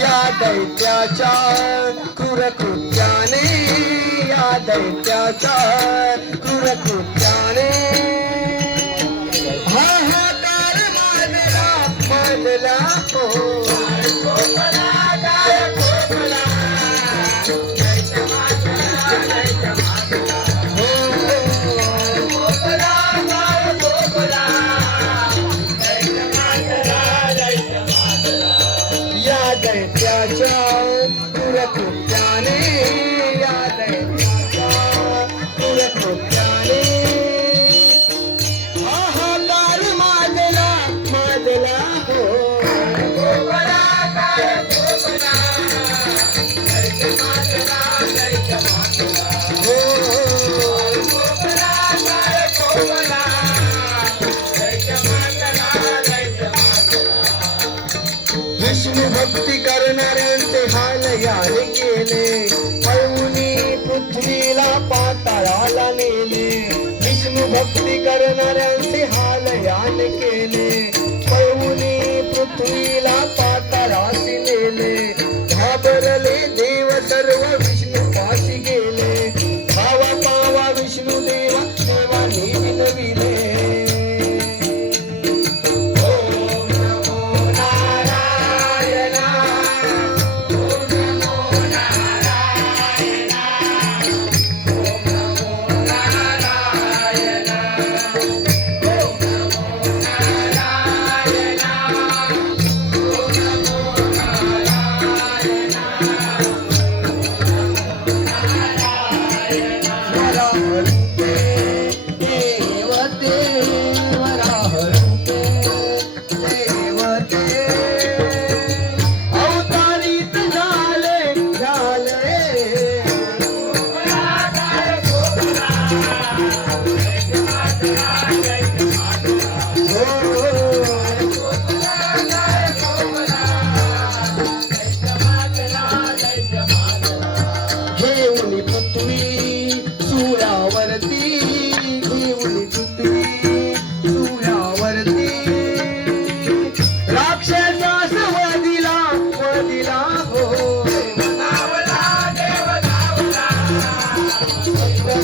या दैत्याच्या कृत्याने या दैत्याचार विष्णू भक्ती करणाऱ्यांचे हाल याने केले पळवुनी पृथ्वीला पाताळाला नेले. विष्णू भक्ती करणाऱ्यांचे हाल याने केले.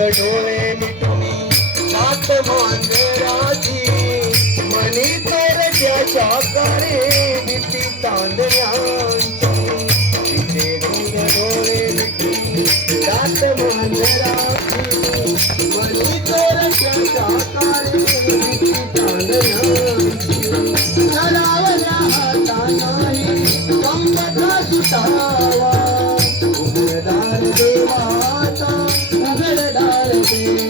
डोळे मिटुनी सात मांजराची मनी तर त्याच्या करे भीती तांदळांची. पिते दूध डोळे मिटुनी सात मांजराची मनी तर त्याच्या करे भीती तांदळांची. धरावल्या हाता नाही कंबथा सुटावा. उघडदार देवाचा Thank you.